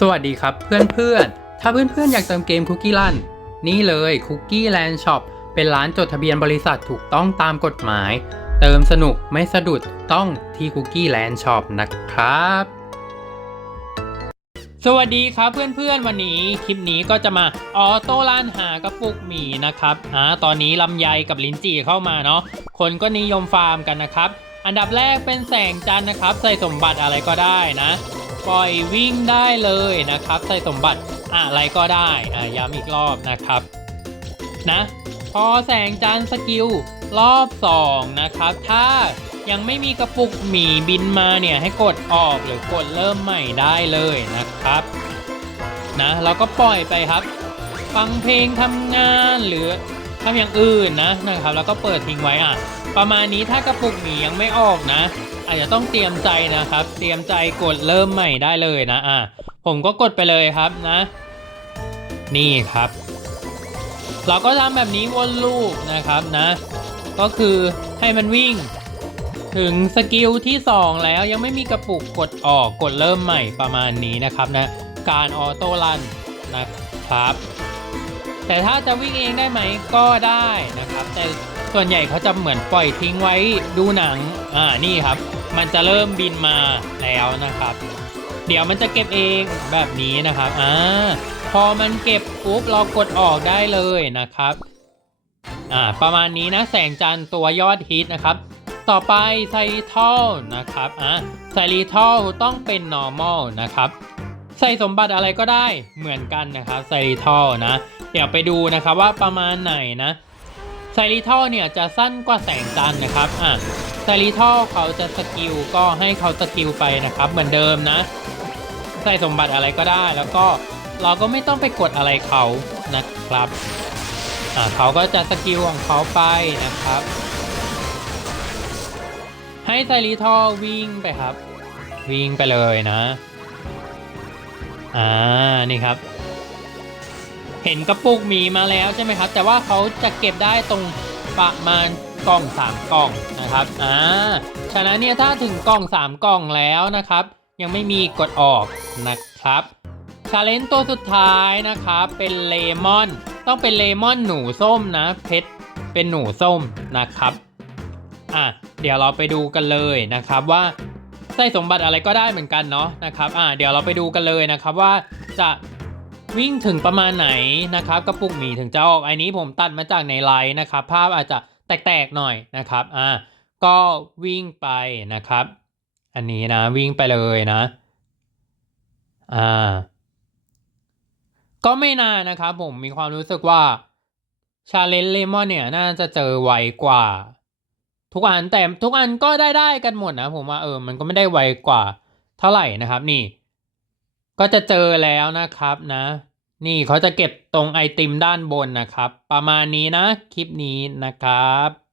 สวัสดีครับเพื่อนๆ ถ้าเพื่อนๆ อยากเติมเกมคุกกี้ลันนี่เลยคุกกี้แลนด์ช็อปเป็นร้านจดทะเบียนบริษัทถูกต้องตามกฎหมาย เติมสนุกไม่สะดุดต้องที่คุกกี้แลนด์ช็อปนะครับ สวัสดีครับเพื่อนๆ วันนี้คลิปนี้ก็จะมาออโต้ล่านหากระปุกหมีนะครับอ่าตอนนี้ลำไยกับลิ้นจี่เข้ามาเนาะคนก็นิยมฟาร์มกันนะครับ อันดับแรกเป็นแสงจันนะครับ ใส่สมบัติอะไรก็ได้นะ ปล่อยวิ่งได้เลยนะครับ ใส่สมบัติอะไรก็ได้อ่าย้ำอีกรอบนะครับนะพอแสงจันทร์สกิลรอบ2นะครับ ถ้ายังไม่มีกระปุกหมีบินมาเนี่ยให้กดออกหรือกดเริ่มใหม่ได้เลยนะครับนะเราก็ปล่อยไปครับ ฟังเพลงทำงานหรือ ทำอย่างอื่นนะนะครับ แล้วก็เปิดทิ้งไว้อะ ประมาณนี้ถ้ากระปุกหมียังไม่ออกนะอาจจะต้องเตรียมใจนะครับ เตรียมใจกดเริ่มใหม่ได้เลยนะอะผมก็กดไปเลยครับนะ นี่ครับ เราก็ทำแบบนี้วนลูปนะครับนะ ก็คือให้มันวิ่ง ถึงสกิลที่ 2 แล้วยังไม่มีกระปุกกดออกกดเริ่มใหม่ประมาณนี้นะครับนะ การออโต้รันนะครับ แต่ถ้าจะวิ่งเองได้ไหมก็ได้นะครับ แต่ส่วนใหญ่เขาจะเหมือนปล่อยทิ้งไว้ดูหนังอ่านี่ครับ มันจะเริ่มบินมาแล้วนะครับ เดี๋ยวมันจะเก็บเองแบบนี้นะครับอ่าพอมันเก็บปุ๊บเรากดออกได้เลยนะครับอ่าประมาณนี้นะแสงจันทร์ตัวยอดฮิตนะครับ ต่อไปไซริทอลนะครับอะไซริทอลต้องเป็น normal นะครับ ใส่สมบัติอะไรก็ได้เหมือนกันนะครับไซริทอลนะ เดี๋ยวไปดูนะครับว่าประมาณไหนนะไซริทอลเนี่ยจะสั้นกว่าแสงจันทร์นะครับอะไซริทอลเขาจะสกิลก็ให้เขาสกิลไปนะครับเหมือนเดิมนะ ใส่สมบัติอะไรก็ได้ แล้วก็เราก็ไม่ต้องไปกดอะไรเขานะครับอ่าเขาก็จะสกิลของเขาไปนะครับ ให้ไซริทอลวิ่งไปครับ วิ่งไปเลยนะ อ่านี่ครับ เห็นกระปุกหมีมาแล้วใช่ไหมครับ แต่ว่าเขาจะเก็บได้ตรงประมาณกล่อง 3 กล่องนะครับอ่าฉะนั้นเนี่ยถ้าถึงกล่อง 3 กล่องแล้วนะครับ ยังไม่มีกดออกนะครับชาเลนจ์ตัวสุดท้ายนะครับเป็นเลมอน ต้องเป็นเลมอนหนูส้มนะ เพชรเป็นหนูส้มนะครับอะเดี๋ยวเราไปดูกันเลยนะครับว่า ใส่สมบัติอะไรก็ได้เหมือนกันเนาะนะครับอ่าเดี๋ยวเราไปดูกันเลยนะครับว่าจะวิ่งถึงประมาณไหนนะครับกระปุกหมีถึงจะออกอันนี้ผมตัดมาจากในไลน์นะครับ ภาพอาจจะแตกๆหน่อยนะครับอ่าก็วิ่งไปนะครับ อันนี้นะวิ่งไปเลยนะอ่าก็ไม่นานนะครับผมมีความรู้สึกว่าชาเลนจ์เลมอนเนี่ยน่าจะเจอไวกว่า ทุกอันแต่ทุกอันก็ได้ได้กันหมดนะผมว่าเออมันก็ไม่ได้ไวกว่าเท่าไหร่นะครับนี่ ก็จะเจอแล้วนะครับนะ นี่เขาจะเก็บตรงไอติมด้านบนนะครับ ประมาณนี้นะคลิปนี้นะครับ